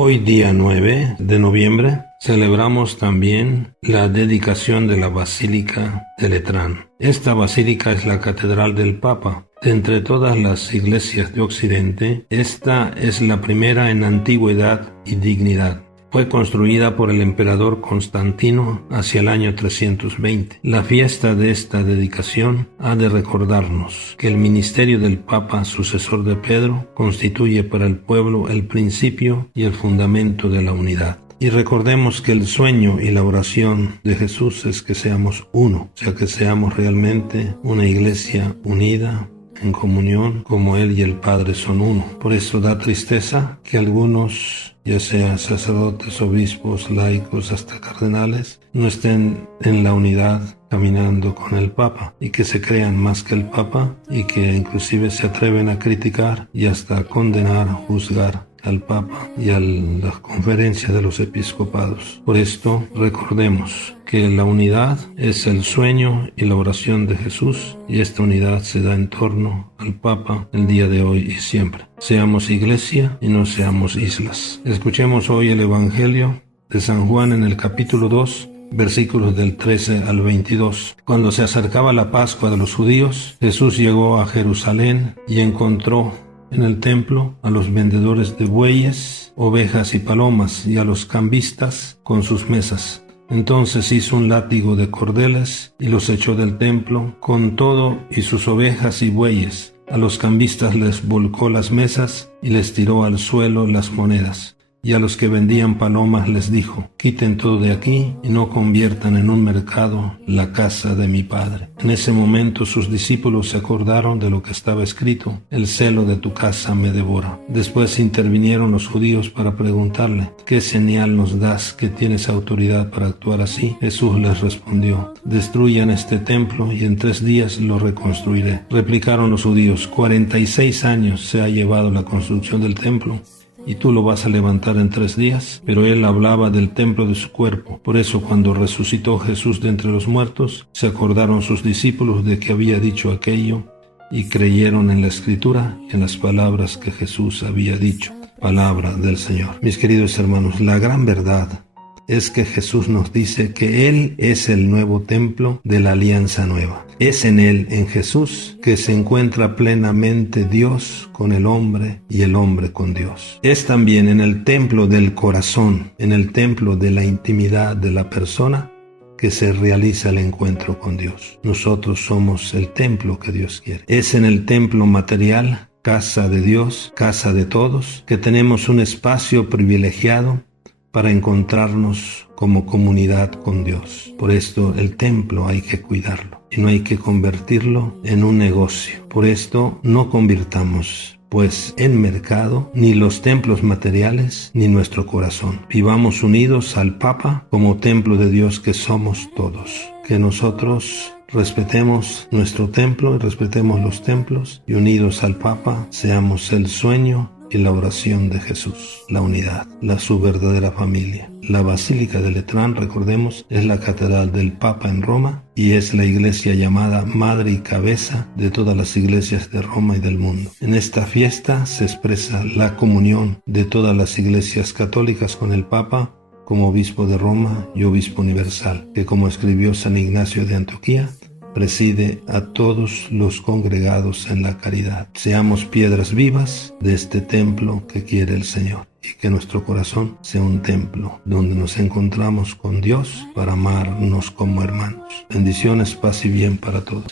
Hoy día 9 de noviembre celebramos también la dedicación de la Basílica de Letrán. Esta basílica es la catedral del Papa. De entre todas las iglesias de Occidente, esta es la primera en antigüedad y dignidad. Fue construida por el emperador Constantino hacia el año 320. La fiesta de esta dedicación ha de recordarnos que el ministerio del Papa, sucesor de Pedro, constituye para el pueblo el principio y el fundamento de la unidad. Y recordemos que el sueño y la oración de Jesús es que seamos uno, o sea, que seamos realmente una iglesia unida, en comunión, como Él y el Padre son uno. Por eso da tristeza que algunos, ya sean sacerdotes, obispos, laicos, hasta cardenales, no estén en la unidad caminando con el Papa y que se crean más que el Papa y que inclusive se atreven a criticar y hasta a condenar, juzgar al Papa y a la conferencia de los episcopados. Por esto recordemos que la unidad es el sueño y la oración de Jesús, y esta unidad se da en torno al Papa el día de hoy y siempre. Seamos iglesia y no seamos islas. Escuchemos hoy el Evangelio de San Juan en el capítulo 2, versículos del 13 al 22. Cuando se acercaba la Pascua de los judíos, Jesús llegó a Jerusalén y encontró en el templo a los vendedores de bueyes, ovejas y palomas, y a los cambistas con sus mesas. Entonces hizo un látigo de cordeles y los echó del templo, con todo y sus ovejas y bueyes. A los cambistas les volcó las mesas y les tiró al suelo las monedas. Y a los que vendían palomas les dijo: quiten todo de aquí y no conviertan en un mercado la casa de mi Padre. En ese momento sus discípulos se acordaron de lo que estaba escrito: el celo de tu casa me devora. Después intervinieron los judíos para preguntarle: ¿qué señal nos das que tienes autoridad para actuar así? Jesús les respondió: destruyan este templo y en 3 días lo reconstruiré. Replicaron los judíos: 46 años se ha llevado la construcción del templo, ¿y tú lo vas a levantar en 3 días? Pero él hablaba del templo de su cuerpo. Por eso, cuando resucitó Jesús de entre los muertos, se acordaron sus discípulos de que había dicho aquello y creyeron en la Escritura y en las palabras que Jesús había dicho. Palabra del Señor. Mis queridos hermanos, la gran verdad es que Jesús nos dice que Él es el nuevo templo de la alianza nueva. Es en Él, en Jesús, que se encuentra plenamente Dios con el hombre y el hombre con Dios. Es también en el templo del corazón, en el templo de la intimidad de la persona, que se realiza el encuentro con Dios. Nosotros somos el templo que Dios quiere. Es en el templo material, casa de Dios, casa de todos, que tenemos un espacio privilegiado para encontrarnos como comunidad con Dios. Por esto el templo hay que cuidarlo y no hay que convertirlo en un negocio. Por esto no convirtamos pues en mercado ni los templos materiales ni nuestro corazón. Vivamos unidos al Papa como templo de Dios que somos todos. Que nosotros respetemos nuestro templo y respetemos los templos, y unidos al Papa seamos el sueño y la oración de Jesús, la unidad, su verdadera familia. La Basílica de Letrán, recordemos, es la catedral del Papa en Roma y es la iglesia llamada madre y cabeza de todas las iglesias de Roma y del mundo. En esta fiesta se expresa la comunión de todas las iglesias católicas con el Papa como obispo de Roma y obispo universal, que, como escribió San Ignacio de Antioquía, preside a todos los congregados en la caridad. Seamos piedras vivas de este templo que quiere el Señor, y que nuestro corazón sea un templo donde nos encontramos con Dios para amarnos como hermanos. Bendiciones, paz y bien para todos.